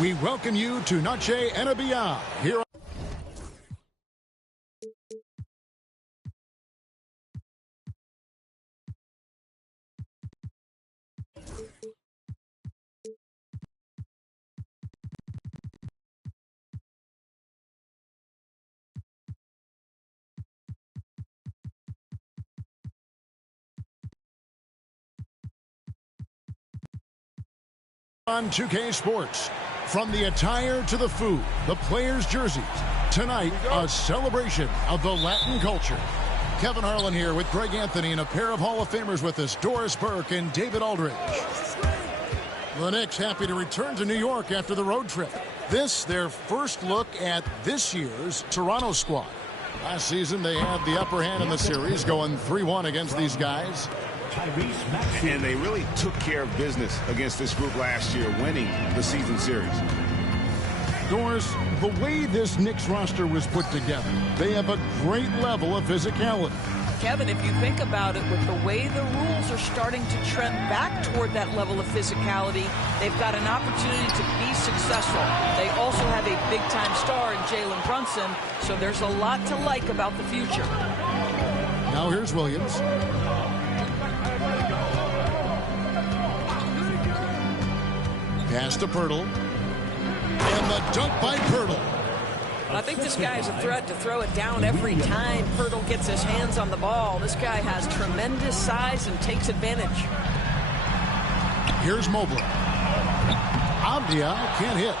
We welcome you to NYK and beyond here on 2K Sports. From the attire to the food, the players' jerseys, tonight a celebration of the Latin culture. Kevin Harlan here with Greg Anthony and a pair of Hall of Famers with us, Doris Burke and David Aldridge. The Knicks happy to return to New York after the road trip. This, their first look at this year's Toronto squad. Last season, they had the upper hand in the series, going 3-1 against these guys. And they really took care of business against this group last year, winning the season series. Doris, the way this Knicks roster was put together, they have a great level of physicality. Kevin, if you think about it, with the way the rules are starting to trend back toward that level of physicality, they've got an opportunity to be successful. They also have a big-time star in Jalen Brunson, so there's a lot to like about the future. Now here's Williams. Pass to Pirtle. And the dunk by Pirtle. I think this guy is a threat to throw it down every time Pirtle gets his hands on the ball. This guy has tremendous size and takes advantage. Here's Mobley. Abdia can't hit.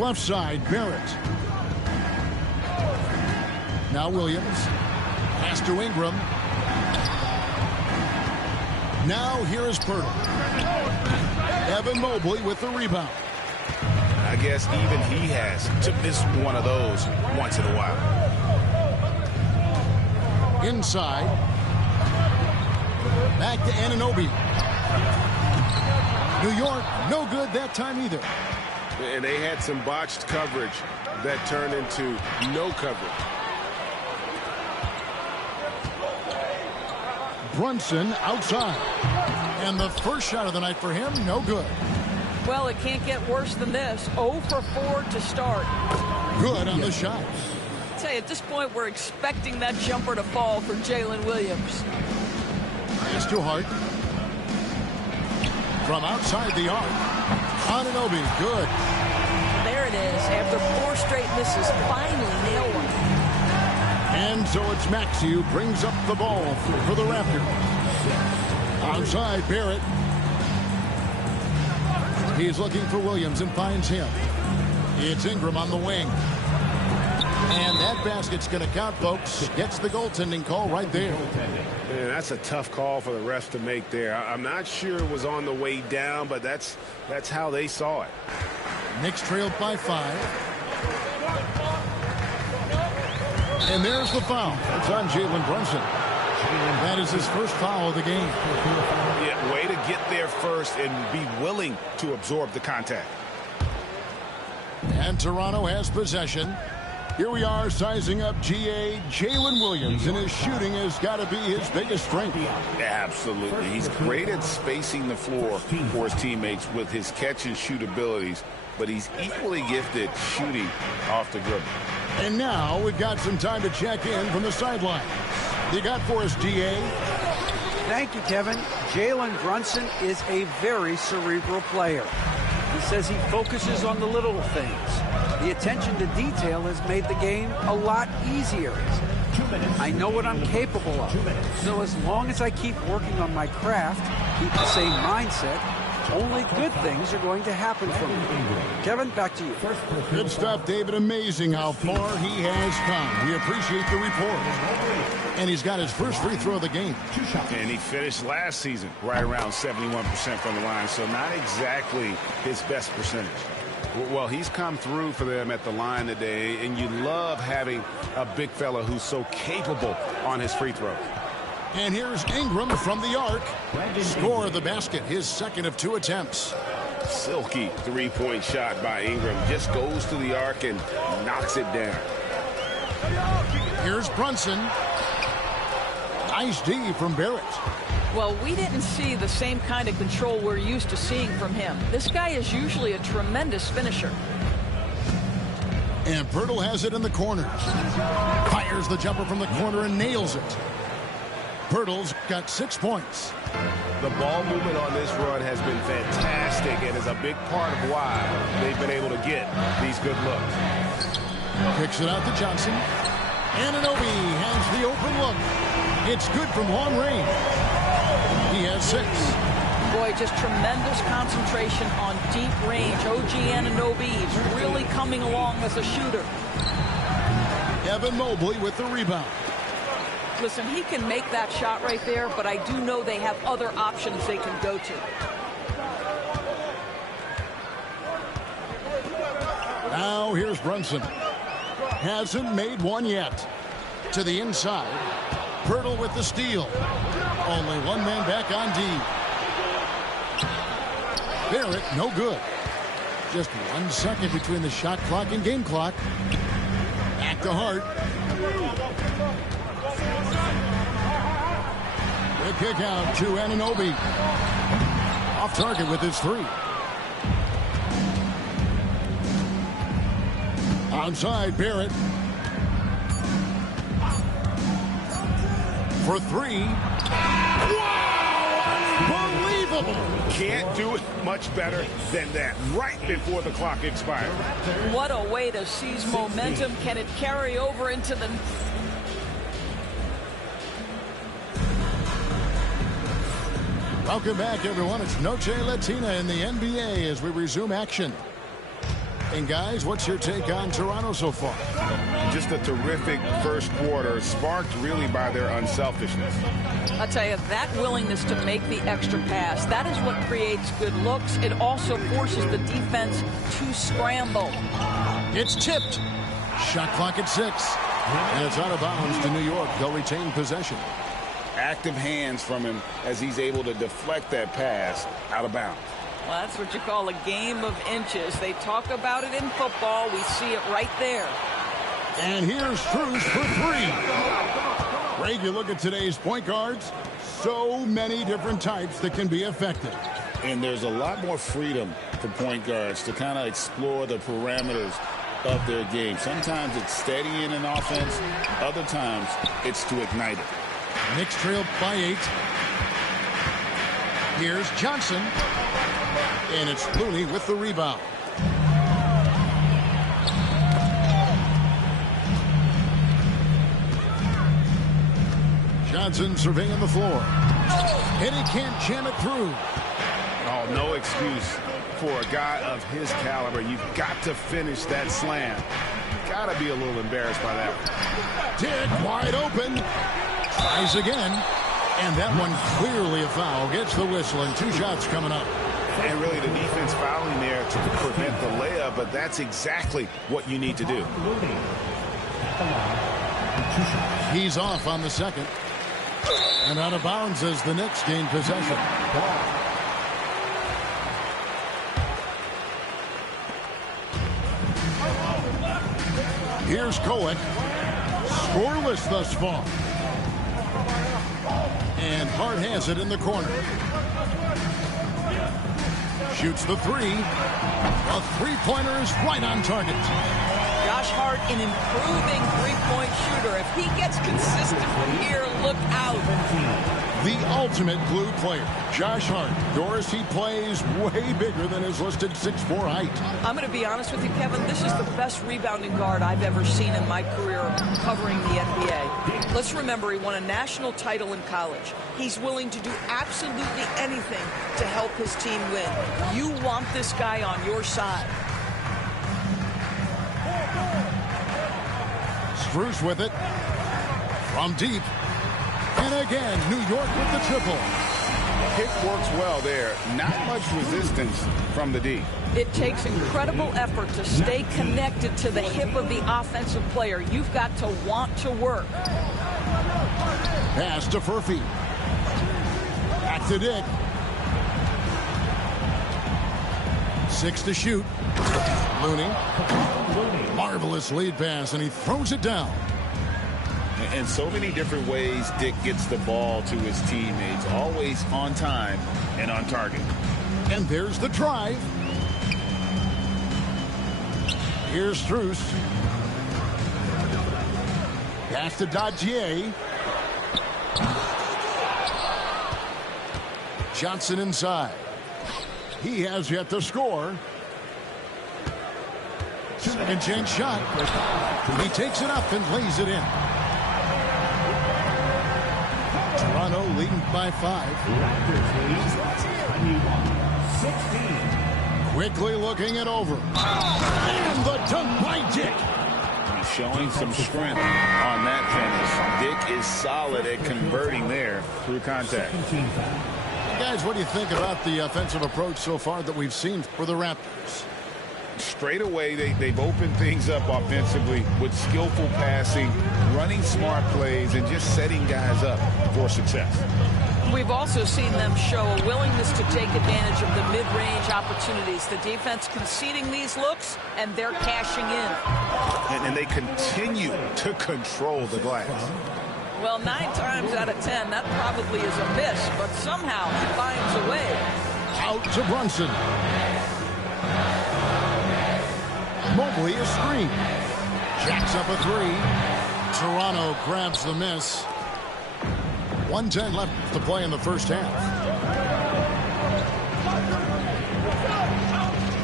Left side, Barrett. Now Williams. Pass to Ingram. Now here is Pirtle. Evan Mobley with the rebound. I guess even he has to miss one of those once in a while. Inside. Back to Anunoby. New York, no good that time either. And they had some botched coverage that turned into no coverage. Brunson outside. And the first shot of the night for him, no good. Well, it can't get worse than this. 0 for 4 to start. Good on the shot. I tell you, at this point, we're expecting that jumper to fall for Jalen Williams. Pass to Hart. From outside the arc. Anunoby, good. There it is. After 4 straight misses, finally nailed one. And so it's Maxey who brings up the ball for the Raptors. Outside, Barrett. He's looking for Williams and finds him. It's Ingram on the wing. And that basket's going to count, folks. Gets the goaltending call right there. Man, that's a tough call for the refs to make there. I'm not sure it was on the way down, but that's how they saw it. Knicks trailed by 5. And there's the foul. It's on Jalen Brunson. That is his first foul of the game. Yeah, way to get there first and be willing to absorb the contact. And Toronto has possession. Here we are sizing up GA Jalen Williams, and his shooting has got to be his biggest strength. Absolutely. He's great at spacing the floor for his teammates with his catch and shoot abilities, but he's equally gifted shooting off the dribble. And now we've got some time to check in from the sideline. You got for us, GA? Thank you, Kevin. Jalen Brunson is a very cerebral player. He says he focuses on the little things. The attention to detail has made the game a lot easier. I know what I'm capable of. So as long as I keep working on my craft, keep the same mindset, only good things are going to happen for me. Kevin, back to you. Good stuff, David. Amazing how far he has come. We appreciate the report. And he's got his first free throw of the game. And he finished last season right around 71% from the line, so not exactly his best percentage. Well, he's come through for them at the line today, and you love having a big fella who's so capable on his free throw. And here's Ingram from the arc. Score of the basket, his second of 2 attempts. Silky three-point shot by Ingram. Just goes to the arc and knocks it down. Here's Brunson. Nice D from Barrett. Well, we didn't see the same kind of control we're used to seeing from him. This guy is usually a tremendous finisher. And Pirtle has it in the corner. Fires the jumper from the corner and nails it. Pirtle's got 6 points. The ball movement on this run has been fantastic and is a big part of why they've been able to get these good looks. Kicks it out to Johnson. Anunoby has the open look. It's good from long range. He has 6. Boy, just tremendous concentration on deep range. OG Anunoby is really coming along as a shooter. Evan Mobley with the rebound. Listen, he can make that shot right there, but I do know they have other options they can go to. Now here's Brunson. Hasn't made one yet. To the inside. Pirtle with the steal. Only one man back on D. Barrett, no good. Just 1 second between the shot clock and game clock. Back to Hart. The kick out to Anunoby. Off target with his 3. Onside, Barrett. For 3. Wow! Unbelievable! Can't do it much better than that right before the clock expired. What a way to seize momentum. Can it carry over into the... Welcome back, everyone. It's Noche Latina in the NBA as we resume action. And guys, what's your take on Toronto so far? Just a terrific first quarter, sparked really by their unselfishness. I'll tell you, that willingness to make the extra pass, that is what creates good looks. It also forces the defense to scramble. It's tipped. Shot clock at 6. And it's out of bounds to New York. They'll retain possession. Active hands from him as he's able to deflect that pass out of bounds. Well, that's what you call a game of inches. They talk about it in football. We see it right there. And here's Strus for 3. Greg, you look at today's point guards, so many different types that can be effective. And there's a lot more freedom for point guards to kind of explore the parameters of their game. Sometimes it's steadying an offense. Other times it's to ignite it. Knicks trailed by 8. Here's Johnson. And it's Looney with the rebound. Johnson surveying the floor. And he can't jam it through. Oh, no excuse for a guy of his caliber. You've got to finish that slam. You've got to be a little embarrassed by that one. Dick wide open. Tries again. And that one clearly a foul. Gets the whistle and 2 shots coming up. And really the defense fouling there to prevent the layup, but that's exactly what you need to do. He's off on the second. And out of bounds as the Knicks gain possession. Here's Kowick. Scoreless thus far. And Hart has it in the corner. Shoots the 3. A 3-pointer is right on target. Josh Hart, an improving 3-point shooter. If he gets consistent from here, look out. The ultimate blue player, Josh Hart. Doris, he plays way bigger than his listed 6'4" height. I'm going to be honest with you, Kevin. This is the best rebounding guard I've ever seen in my career covering the NBA. Let's remember, he won a national title in college. He's willing to do absolutely anything to help his team win. You want this guy on your side. Strus with it. From deep. And again, New York with the triple. Kick works well there. Not much resistance from the D. It takes incredible effort to stay connected to the hip of the offensive player. You've got to want to work. Pass to Furphy. Back to Dick. 6 to shoot. Looney. Marvelous lead pass, and he throws it down. And so many different ways Dick gets the ball to his teammates, always on time and on target. And there's the drive. Here's Struce. Pass to Dodgier. Johnson inside. He has yet to score. Second chance shot. He takes it up and lays it in. Toronto leading by 5. Quickly looking it over. And the dunk by Dick. He's showing some strength on that finish. Dick is solid at converting there through contact. Guys, what do you think about the offensive approach so far that we've seen for the Raptors? Straight away, they've opened things up offensively with skillful passing, running smart plays, and just setting guys up for success. We've also seen them show a willingness to take advantage of the mid-range opportunities. The defense conceding these looks, and they're cashing in. And they continue to control the glass. Well, 9 times out of 10, that probably is a miss, but somehow he finds a way. Out to Brunson. Mobley a screen. Jacks up a 3. Toronto grabs the miss. 1:10 left to play in the first half.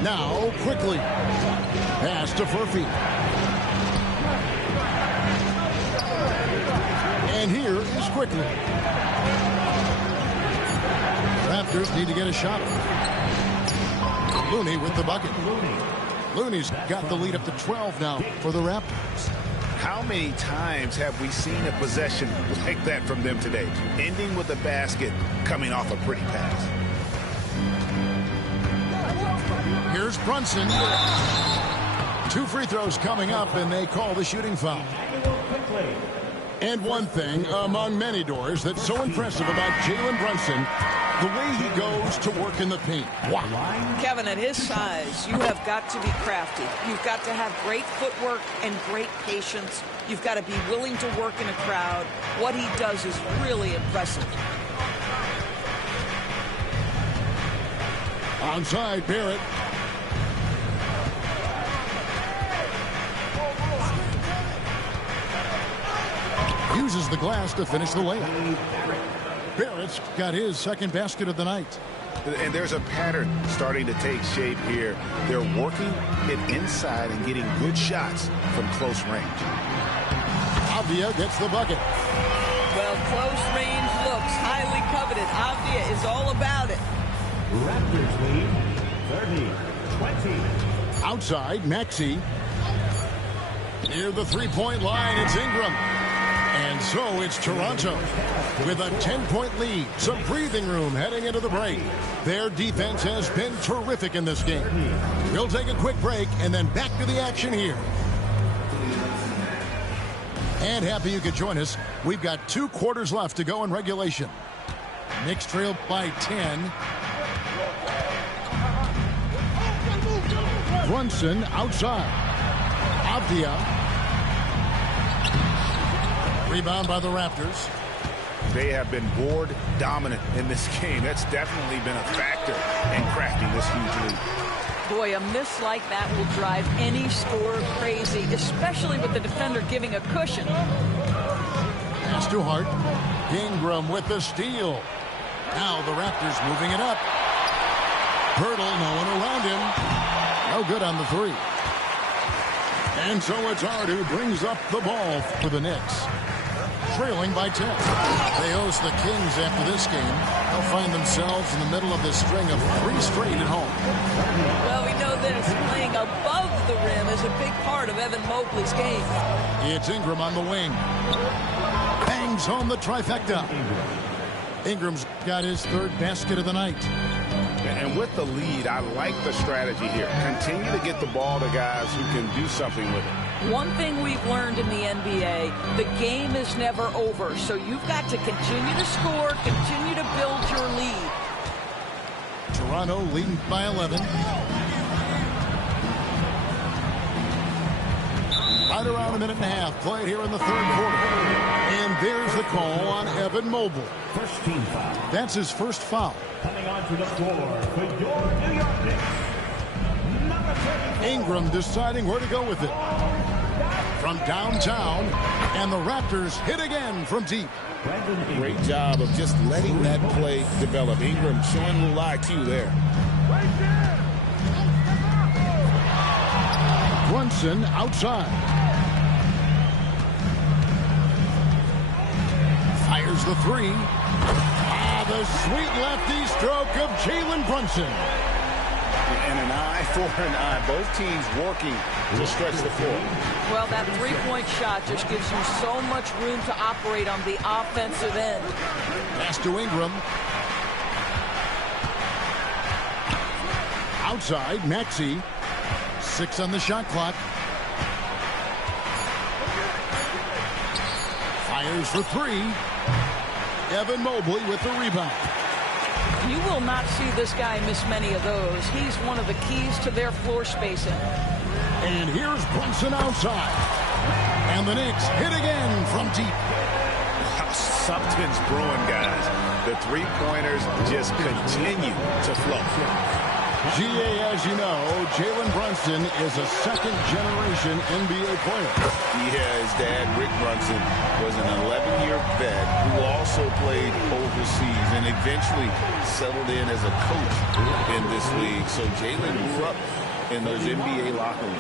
Now, quickly. Pass to Furphy. And here is Quickly. Raptors need to get a shot. Looney with the bucket. Looney's got the lead up to 12 now for the Raptors. How many times have we seen a possession like that from them today? Ending with a basket, coming off a pretty pass. Here's Brunson. 2 free throws coming up, and they call the shooting foul. And one thing among many doors that's so impressive about Jalen Brunson, the way he goes to work in the paint. Wow. Kevin, at his size, you have got to be crafty. You've got to have great footwork and great patience. You've got to be willing to work in a crowd. What he does is really impressive. Onside, Barrett. Uses the glass to finish the layup. Barrett's got his second basket of the night. And there's a pattern starting to take shape here. They're working it inside and getting good shots from close range. Avdia gets the bucket. Well, close range looks highly coveted. Avdia is all about it. Raptors lead 30-20. Outside, Maxey. Near the three-point line, it's Ingram. And so it's Toronto with a 10-point lead. Some breathing room heading into the break. Their defense has been terrific in this game. We'll take a quick break and then back to the action here. And happy you could join us. We've got 2 quarters left to go in regulation. Knicks trail by 10. Brunson outside. Avdia. Rebound by the Raptors. They have been board dominant in this game. That's definitely been a factor in crafting this huge lead. Boy, a miss like that will drive any scorer crazy, especially with the defender giving a cushion. Pass to Hart. Ingram with the steal. Now the Raptors moving it up. Hurdle, no one around him. No good on the 3. And so it's Hart who brings up the ball for the Knicks. Trailing by 10. They host the Kings after this game. They'll find themselves in the middle of this string of 3 straight at home. Well, we know this. Playing above the rim is a big part of Evan Mobley's game. It's Ingram on the wing. Bangs home the trifecta. Ingram's got his 3rd basket of the night. And with the lead, I like the strategy here. Continue to get the ball to guys who can do something with it. One thing we've learned in the NBA, the game is never over. So you've got to continue to score, continue to build your lead. Toronto leading by 11. Right around a minute and a half played here in the third quarter. And there's the call on Evan Mobley. First team foul. That's his first foul. Coming onto the floor for your New York Knicks. Number 34. Ingram deciding where to go with it. From downtown, and the Raptors hit again from deep. Great job of just letting that play develop. Ingram showing a little IQ there. Brunson outside. Fires the three. The sweet lefty stroke of Jalen Brunson. And an eye for an eye. Both teams working to stretch the floor. Well, that three-point shot just gives you so much room to operate on the offensive end. Pass to Ingram. Outside, Maxey. 6 on the shot clock. Fires for 3. Evan Mobley with the rebound. You will not see this guy miss many of those. He's one of the keys to their floor spacing. And here's Brunson outside. And the Knicks hit again from deep. Something's brewing, guys. The three-pointers just continue to flow. GA, as you know, Jalen Brunson is a second-generation NBA player. Yeah, his dad, Rick Brunson, was an 11-year vet who also played overseas and eventually settled in as a coach in this league. So Jalen grew up in those NBA locker rooms.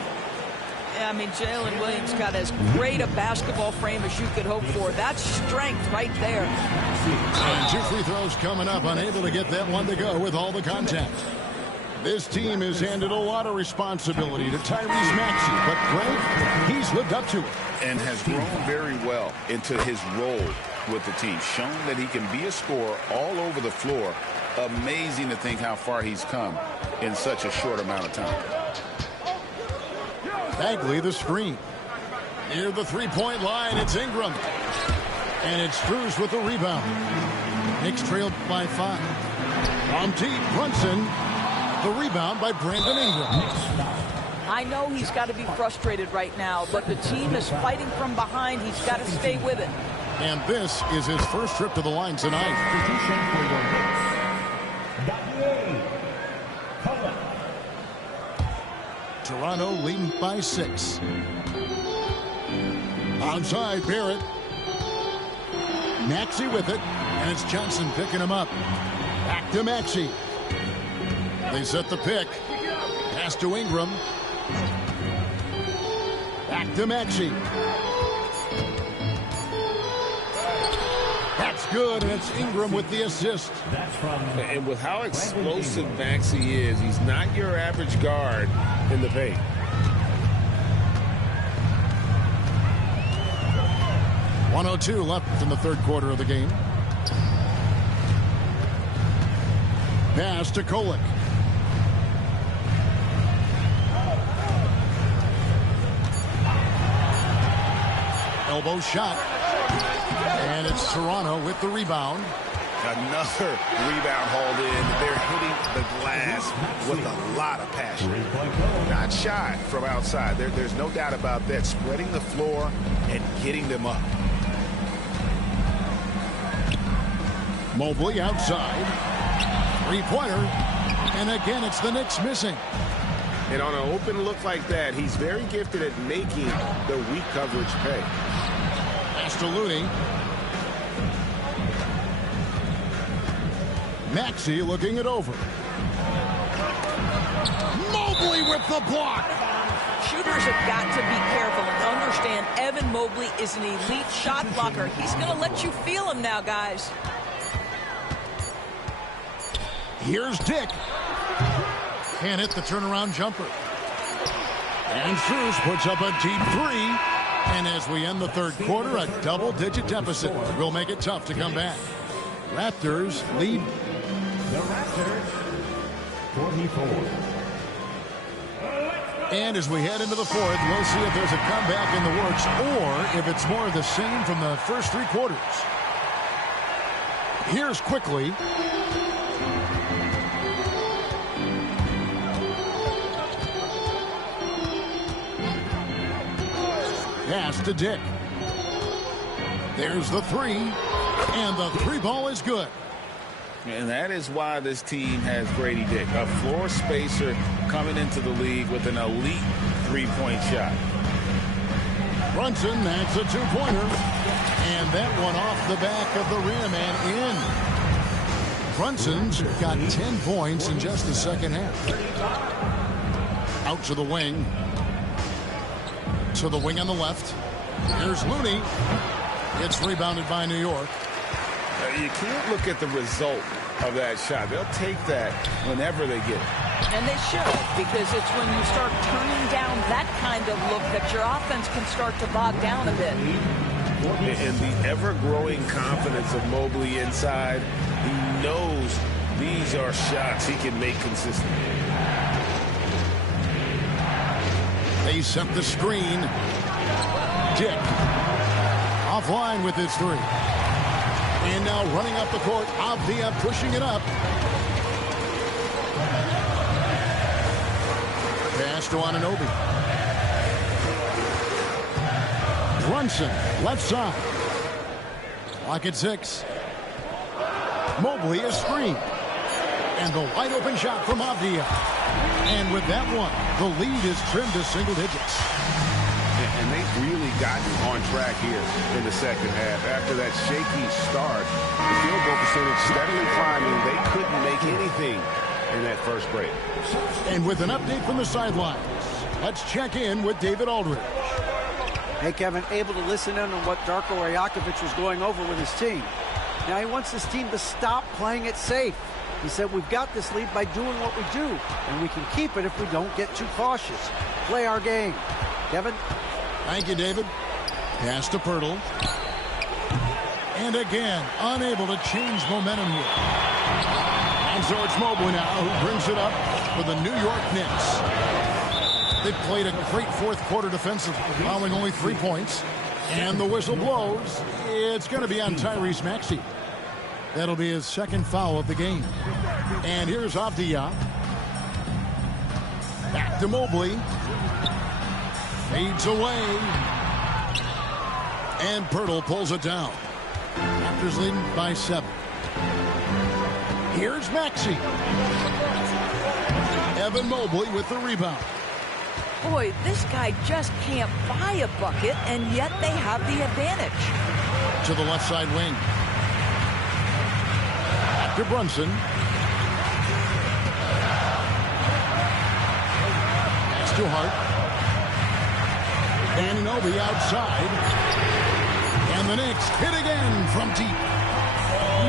Yeah, I mean, Jalen Williams got as great a basketball frame as you could hope for. That's strength right there. And 2 free throws coming up, unable to get that one to go with all the contact. This team has handed a lot of responsibility to Tyrese Maxey, but Greg, he's lived up to it. And has grown very well into his role with the team. Shown that he can be a scorer all over the floor. Amazing to think how far he's come in such a short amount of time. Bagley the screen. Near the three-point line, it's Ingram. And it's Strus with the rebound. Knicks trailed by 5. From deep, Brunson. The rebound by Brandon Ingram. I know he's got to be frustrated right now, but the team is fighting from behind. He's got to stay with it. And this is his first trip to the line tonight. Toronto leading by 6. Outside, Barrett. Maxey with it, and it's Johnson picking him up. Back to Maxey. They set the pick. Pass to Ingram. Back to Maxey. That's good, and it's Ingram with the assist. And with how explosive Maxey is, he's not your average guard in the paint. .102 left in the third quarter of the game. Pass to Kolek. Elbow shot. And it's Toronto with the rebound. Another rebound hauled in. They're hitting the glass with a lot of passion. Not shy from outside. There's no doubt about that. Spreading the floor and getting them up. Mobley outside. Three-pointer. And again, it's the Knicks missing. And on an open look like that, he's very gifted at making the weak coverage pay. Pass to Looney. Maxey looking it over. Mobley with the block. Shooters have got to be careful and understand Evan Mobley is an elite shot blocker. He's going to let you feel him now, guys. Here's Dick. Can't hit the turnaround jumper. And Strus puts up a deep 3. And as we end the third quarter, a double-digit deficit will make it tough to come back. Raptors lead. The Raptors, 44. And as we head into the fourth, we'll see if there's a comeback in the works or if it's more of the same from the first 3 quarters. Here's quickly. Pass to Dick. There's the three. And the three ball is good. And that is why this team has Grady Dick, a floor spacer coming into the league with an elite three-point shot. Brunson, that's a two-pointer. And that one off the back of the rim and in. Brunson's got 10 points in just the second half. Out to the wing. To the wing on the left. Here's Looney. It's rebounded by New York. You can't look at the result of that shot. They'll take that whenever they get it. And they should, because it's when you start turning down that kind of look that your offense can start to bog down a bit. And the ever-growing confidence of Mobley inside, he knows these are shots he can make consistently. They set the screen. Dick offline with his three. And now running up the court, Avdia pushing it up. Pass to Anunoby. Brunson, left side. Lock at 6. Mobley is screened. And the wide open shot from Avdia. And with that one, the lead is trimmed to single digits. And they've really gotten on track here in the second half. After that shaky start, the field goal percentage steadily climbing. They couldn't make anything in that first break. And with an update from the sidelines, let's check in with David Aldridge. Hey, Kevin, able to listen in on what Darko Rajakovic was going over with his team. Now he wants his team to stop playing it safe. He said, we've got this lead by doing what we do, and we can keep it if we don't get too cautious. Play our game. Kevin? Thank you, David. Pass to Pirtle. And again, unable to change momentum here. And so it's Mobley now who brings it up for the New York Knicks. They've played a great fourth quarter defensively, allowing only 3 points. And the whistle blows. It's going to be on Tyrese Maxey. That'll be his second foul of the game. And here's Avdia. Back to Mobley. Fades away. And Pirtle pulls it down. Raptors leading by 7. Here's Maxey. Evan Mobley with the rebound. Boy, this guy just can't buy a bucket, and yet they have the advantage. To the left side wing. After Brunson. Pass to Hart. Anunoby outside. And the Knicks hit again from deep.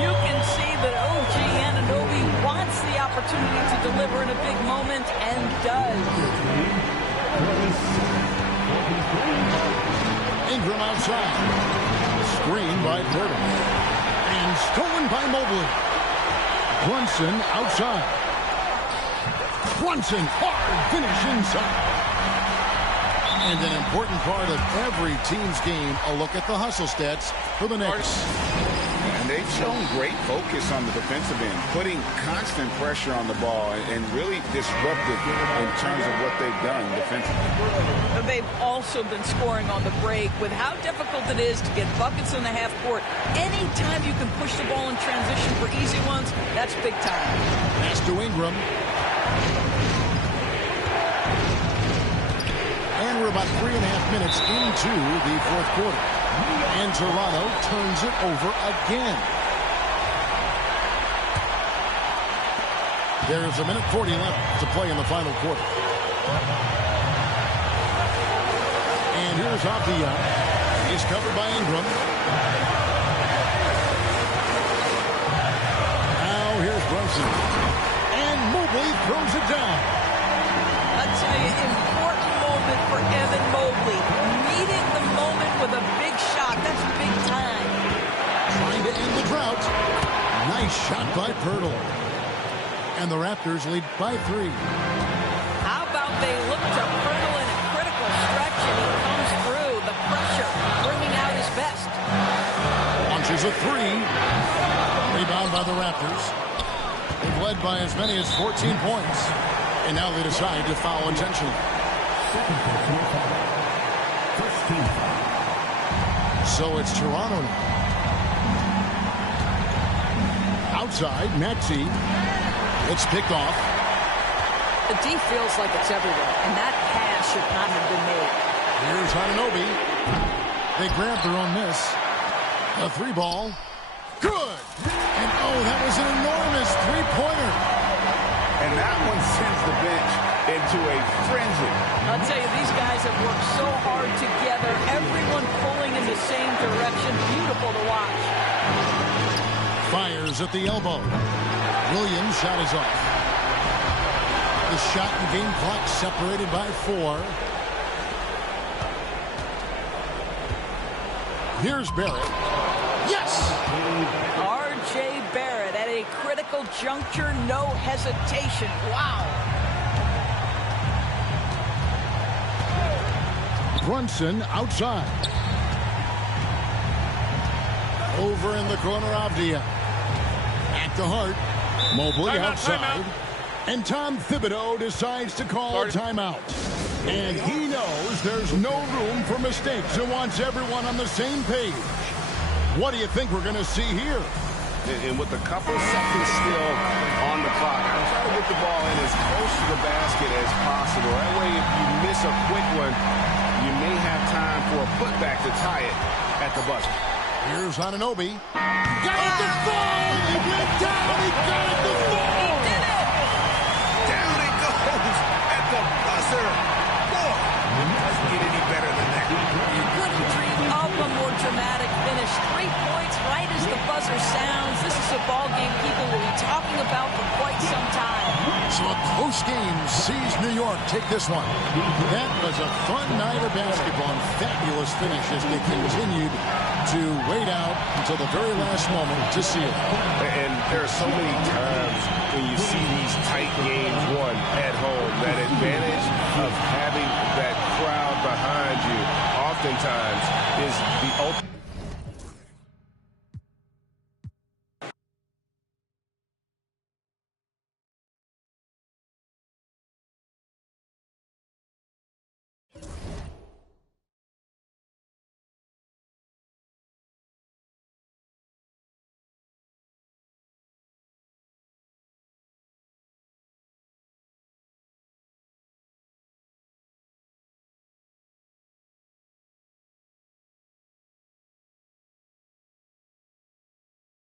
You can see that OG Anunoby wants the opportunity to deliver in a big moment, and does. Ingram outside. Screen by Pirtle. And stolen by Mobley. Brunson outside. Brunson, hard finish inside. And an important part of every team's game, a look at the hustle stats for the Knicks. And they've shown great focus on the defensive end, putting constant pressure on the ball and really disruptive in terms of what they've done defensively. But they've also been scoring on the break. With how difficult it is to get buckets in the half court, anytime you can push the ball in transition for easy ones, that's big time. Pass to Ingram. And we're about 3.5 minutes into the fourth quarter. And Toronto turns it over again. There's 1:40 left to play in the final quarter. And here's Avdia. He's covered by Ingram. Now here's Brunson. And Mobley throws it down. I tell you, important moment for Evan Mobley. Meeting the moment with a big shot. That's big time. Trying to end the drought. Nice shot by Pirtle. And the Raptors lead by 3. How about they look to Pirtle in a critical stretch, and he comes through. The pressure bringing out his best. Launches a 3. Rebound by the Raptors. They've led by as many as 14 points. And now they decide to foul intentionally. First team foul. So it's Toronto now. Outside, Maxey. It's picked off. The D feels like it's everywhere, and that pass should not have been made. Here's Anunoby. They grab their own miss. A three ball. Good! And oh, that was an enormous three-pointer. And that one sends the bench into a frenzy. I'll tell you, these guys have worked so hard together. Everyone pulling in the same direction. Beautiful to watch. Fires at the elbow. Williams' shot is off. The shot and game clock separated by 4. Here's Barrett. Yes! R.J. Barrett at a critical juncture, no hesitation. Wow. Brunson outside. Over in the corner, Avdia. At the heart. Mobley outside. And Tom Thibodeau decides to call a timeout. And he knows there's no room for mistakes and wants everyone on the same page. What do you think we're going to see here? And with a couple seconds still on the clock, I'm trying to get the ball in as close to the basket as possible. That way, if you miss a quick one, you may have time for a putback to tie it at the buzzer. Here's Anunoby. Got it to fall! He went down! He got it to fall! He did it! Down it goes at the buzzer. Boy, it doesn't get any better than that. You couldn't dream up a more dramatic finish. 3 points right as the buzzer sounds. This is a ball game people will be talking about for quite some time. So a close game sees New York take this one. That was a fun night of basketball and fabulous finish as they continued to wait out until the very last moment to see it. And there are so many times when you see these tight games won at home, that advantage of having that crowd behind you oftentimes is the ultimate.